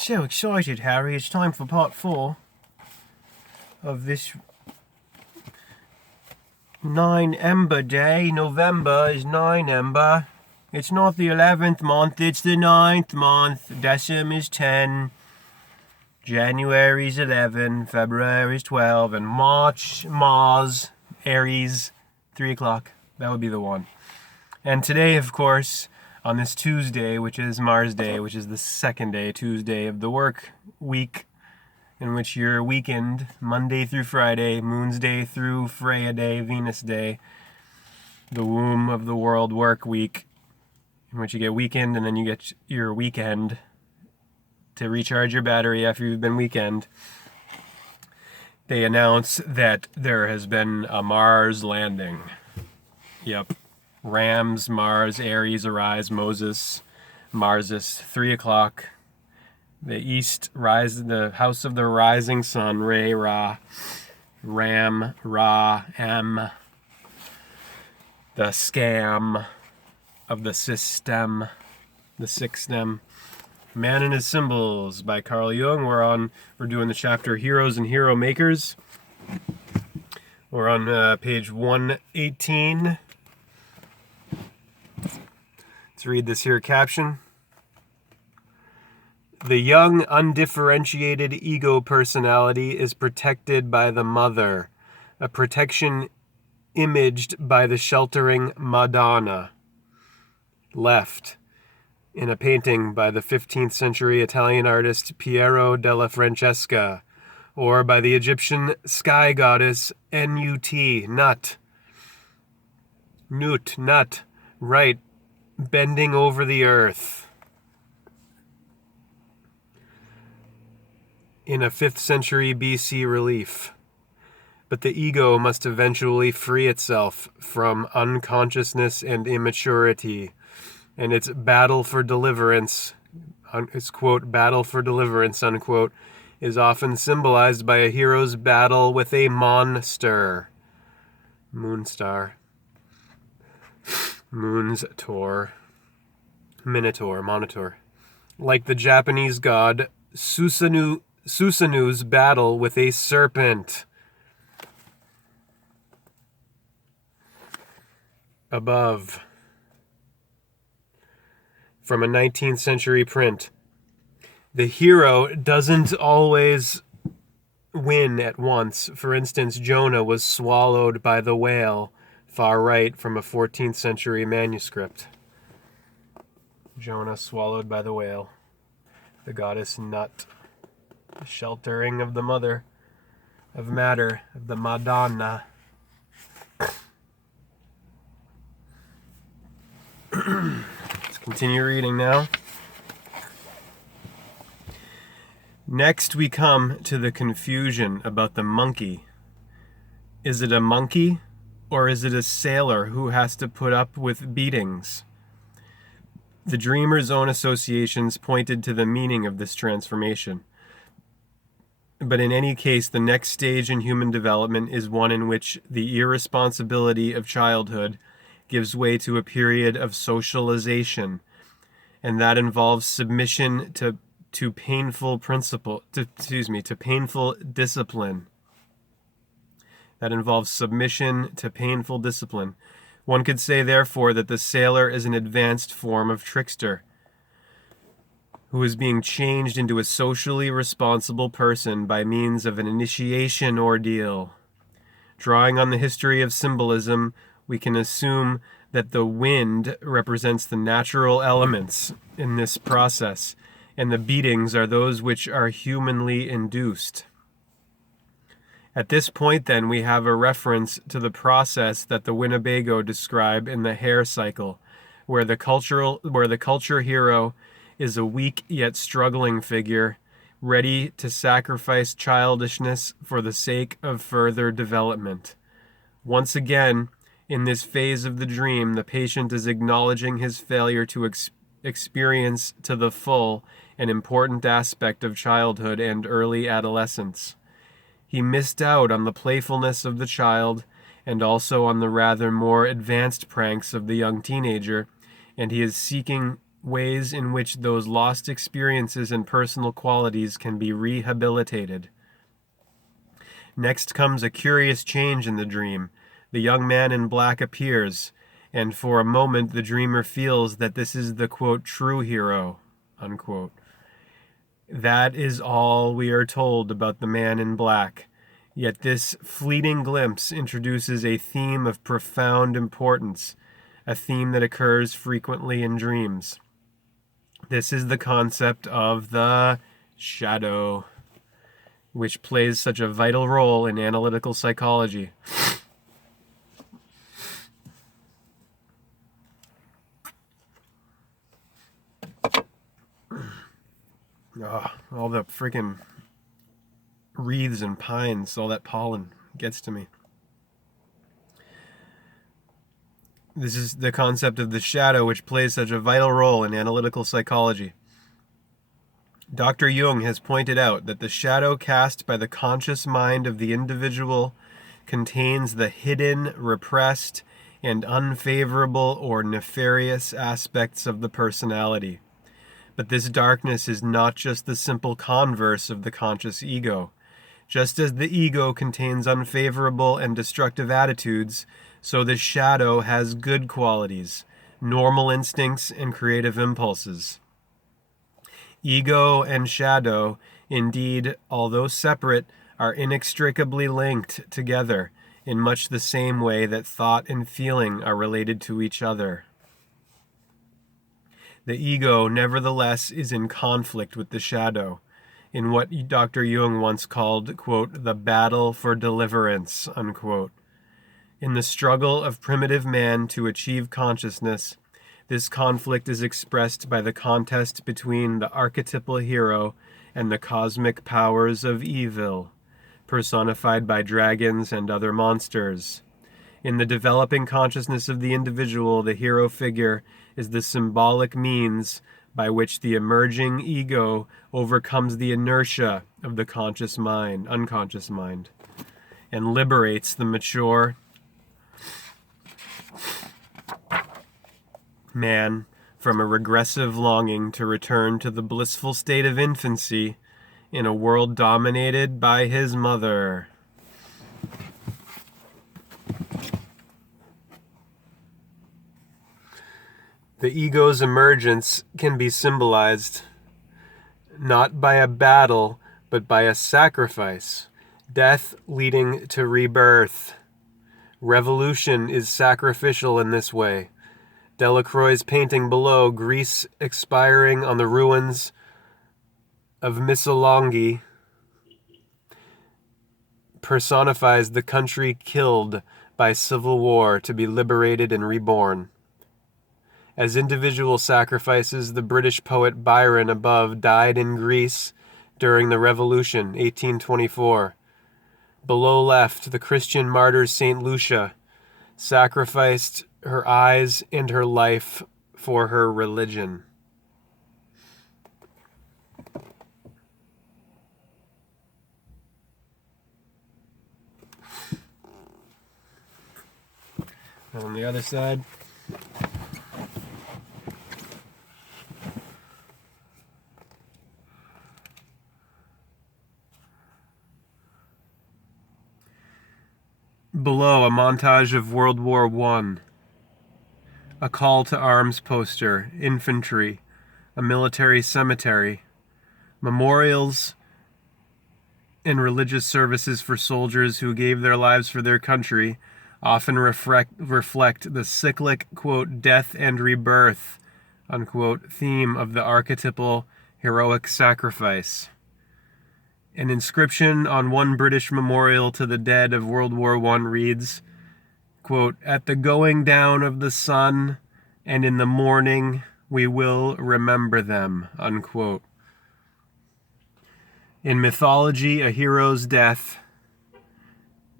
So excited, Harry. It's time for part 4 of this 9 Ember Day. November is 9 Ember. It's not the 11th month, it's the 9th month. Decim is 10. January's 11. February's 12. And Mars, Aries, 3 o'clock. That would be the one. And today, of course, on this Tuesday, which is Mars Day, which is the second day, Tuesday of the work week, in which your weekend, Monday through Friday, Moon's Day through Freya Day, Venus Day, the womb of the world work week, in which you get weekend and then you get your weekend to recharge your battery after you've been weekend. They announce that there has been a Mars landing. Yep. Rams, Mars, Aries, Arise, Moses, Marsus, 3 o'clock. The east, the house of the rising sun, Re, Ra, Ram, Ra, M. The scam of the system, the sixtem. Man and His Symbols by Carl Jung. We're doing the chapter Heroes and Hero Makers. We're on page 118. Let's read this here caption. The young, undifferentiated ego personality is protected by the mother, a protection imaged by the sheltering Madonna. Left, in a painting by the 15th century Italian artist Piero della Francesca, or by the Egyptian sky goddess Nut, Nut, right, bending over the earth. In a 5th century BC relief. But the ego must eventually free itself from unconsciousness and immaturity, and its battle for deliverance, its quote, battle for deliverance, unquote, is often symbolized by a hero's battle with a monster. Moonstar. Moon's Tor. Minotaur, Monitor. Like the Japanese god Susanu's battle with a serpent. Above. From a 19th century print. The hero doesn't always win at once. For instance, Jonah was swallowed by the whale. Far right from a 14th century manuscript. Jonah swallowed by the whale. The goddess Nut. The sheltering of the mother of matter, of the Madonna. Let's continue reading now. Next we come to the confusion about the monkey. Is it a monkey? Or is it a sailor who has to put up with beatings? The dreamer's own associations pointed to the meaning of this transformation. But in any case, the next stage in human development is one in which the irresponsibility of childhood gives way to a period of socialization, and that involves submission to painful discipline. That involves submission to painful discipline. One could say, therefore, that the sailor is an advanced form of trickster, who is being changed into a socially responsible person by means of an initiation ordeal. Drawing on the history of symbolism, we can assume that the wind represents the natural elements in this process, and the beatings are those which are humanly induced. At this point, then, we have a reference to the process that the Winnebago describe in the hair cycle, where the culture hero is a weak yet struggling figure, ready to sacrifice childishness for the sake of further development. Once again, in this phase of the dream, the patient is acknowledging his failure to experience to the full an important aspect of childhood and early adolescence. He missed out on the playfulness of the child and also on the rather more advanced pranks of the young teenager, and he is seeking ways in which those lost experiences and personal qualities can be rehabilitated. Next comes a curious change in the dream. The young man in black appears, and for a moment the dreamer feels that this is the, quote, true hero, unquote. That is all we are told about the man in black. Yet this fleeting glimpse introduces a theme of profound importance, a theme that occurs frequently in dreams. This is the concept of the shadow, which plays such a vital role in analytical psychology. Oh, all the freaking wreaths and pines, all that pollen gets to me. This is the concept of the shadow, which plays such a vital role in analytical psychology. Dr. Jung has pointed out that the shadow cast by the conscious mind of the individual contains the hidden, repressed, and unfavorable or nefarious aspects of the personality. But this darkness is not just the simple converse of the conscious ego. Just as the ego contains unfavorable and destructive attitudes, so the shadow has good qualities, normal instincts, and creative impulses. Ego and shadow, indeed, although separate, are inextricably linked together in much the same way that thought and feeling are related to each other. The ego, nevertheless, is in conflict with the shadow, in what Dr. Jung once called, quote, the battle for deliverance, unquote. In the struggle of primitive man to achieve consciousness, this conflict is expressed by the contest between the archetypal hero and the cosmic powers of evil, personified by dragons and other monsters. In the developing consciousness of the individual, the hero figure is the symbolic means by which the emerging ego overcomes the inertia of the unconscious mind, and liberates the mature man from a regressive longing to return to the blissful state of infancy in a world dominated by his mother. The ego's emergence can be symbolized not by a battle, but by a sacrifice, death leading to rebirth. Revolution is sacrificial in this way. Delacroix's painting below, Greece expiring on the ruins of Missolonghi, personifies the country killed by civil war to be liberated and reborn. As individual sacrifices, the British poet Byron above died in Greece during the Revolution, 1824. Below left, the Christian martyr St. Lucia sacrificed her eyes and her life for her religion. And on the other side, below, a montage of World War I, a call to arms poster, infantry, a military cemetery, memorials and religious services for soldiers who gave their lives for their country often reflect the cyclic, quote, death and rebirth, unquote, theme of the archetypal heroic sacrifice. An inscription on one British memorial to the dead of World War I reads, quote, at the going down of the sun and in the morning we will remember them, unquote. In mythology, a hero's death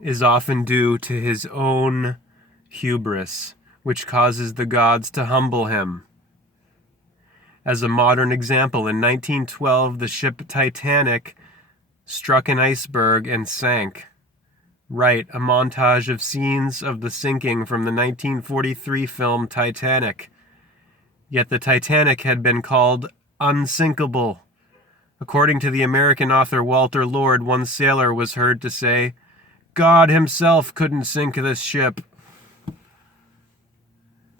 is often due to his own hubris, which causes the gods to humble him. As a modern example, in 1912, the ship Titanic struck an iceberg and sank. Write a montage of scenes of the sinking from the 1943 film Titanic. Yet the Titanic had been called unsinkable. According to the American author Walter Lord, one sailor was heard to say, "God himself couldn't sink this ship."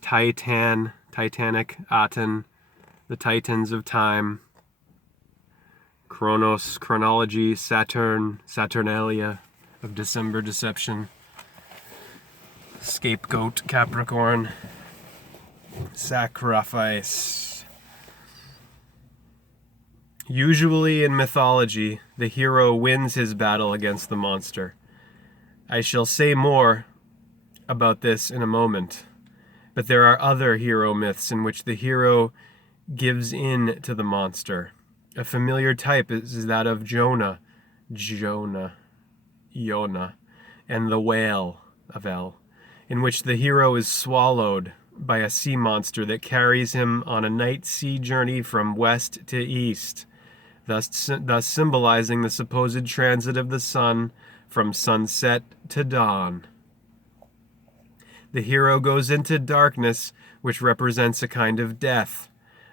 Titanic, eatin, the Titans of time. Chronos, chronology, Saturn, Saturnalia of December deception. Scapegoat, Capricorn. Sacrifice. Usually in mythology, the hero wins his battle against the monster. I shall say more about this in a moment. But there are other hero myths in which the hero gives in to the monster. A familiar type is that of Jonah, and the whale of El, in which the hero is swallowed by a sea monster that carries him on a night sea journey from west to east, thus symbolizing the supposed transit of the sun from sunset to dawn. The hero goes into darkness, which represents a kind of death.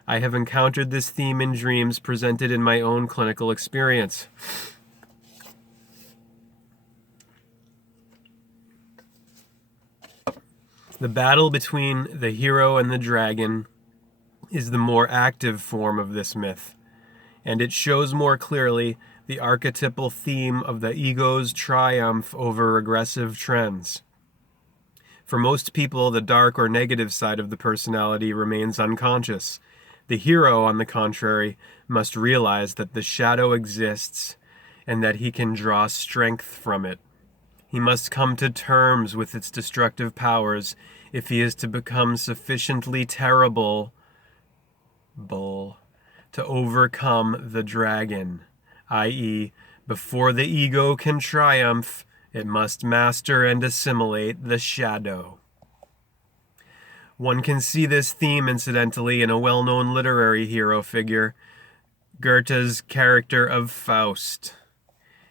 I have encountered this theme in dreams presented in my own clinical experience. The battle between the hero and the dragon is the more active form of this myth, and it shows more clearly the archetypal theme of the ego's triumph over regressive trends. For most people, the dark or negative side of the personality remains unconscious. The hero, on the contrary, must realize that the shadow exists and that he can draw strength from it. He must come to terms with its destructive powers if he is to become sufficiently terrible to overcome the dragon, i.e., before the ego can triumph, it must master and assimilate the shadow. One can see this theme, incidentally, in a well-known literary hero figure, Goethe's character of Faust.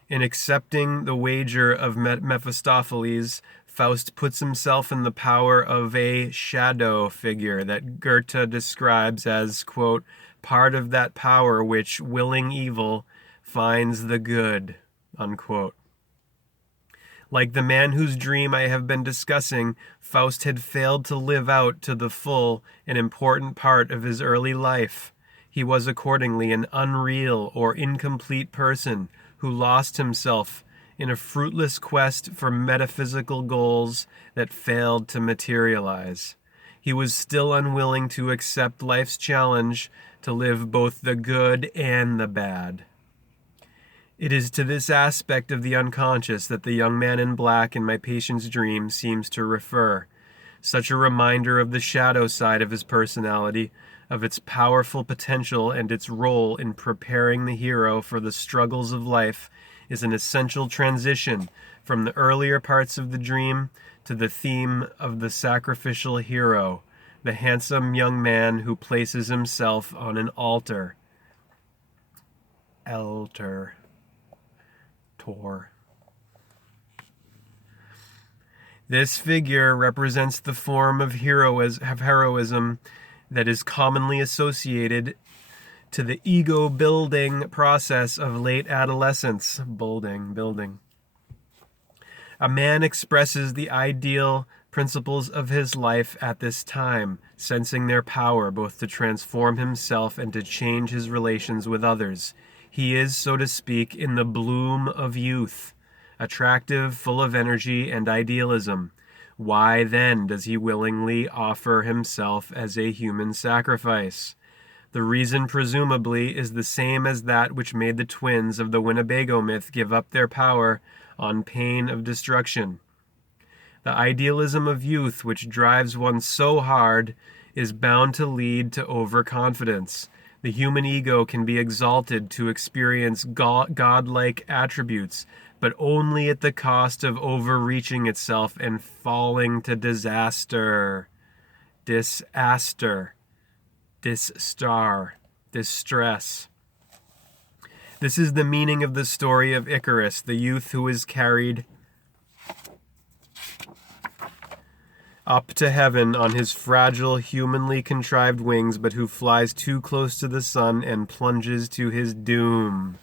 In accepting the wager of Mephistopheles, Faust puts himself in the power of a shadow figure that Goethe describes as, quote, part of that power which, willing evil, finds the good, unquote. Like the man whose dream I have been discussing, Faust had failed to live out to the full an important part of his early life. He was accordingly an unreal or incomplete person who lost himself in a fruitless quest for metaphysical goals that failed to materialize. He was still unwilling to accept life's challenge to live both the good and the bad. It is to this aspect of the unconscious that the young man in black in my patient's dream seems to refer. Such a reminder of the shadow side of his personality, of its powerful potential and its role in preparing the hero for the struggles of life, is an essential transition from the earlier parts of the dream to the theme of the sacrificial hero, the handsome young man who places himself on an altar. This figure represents the form of heroism that is commonly associated to the ego-building process of late adolescence. Building. A man expresses the ideal principles of his life at this time, sensing their power both to transform himself and to change his relations with others. He is, so to speak, in the bloom of youth, attractive, full of energy and idealism. Why then does he willingly offer himself as a human sacrifice? The reason, presumably, is the same as that which made the twins of the Winnebago myth give up their power on pain of destruction. The idealism of youth, which drives one so hard, is bound to lead to overconfidence. The human ego can be exalted to experience godlike attributes, but only at the cost of overreaching itself and falling to distress. This is the meaning of the story of Icarus, the youth who is carried up to heaven on his fragile, humanly contrived wings, but who flies too close to the sun and plunges to his doom.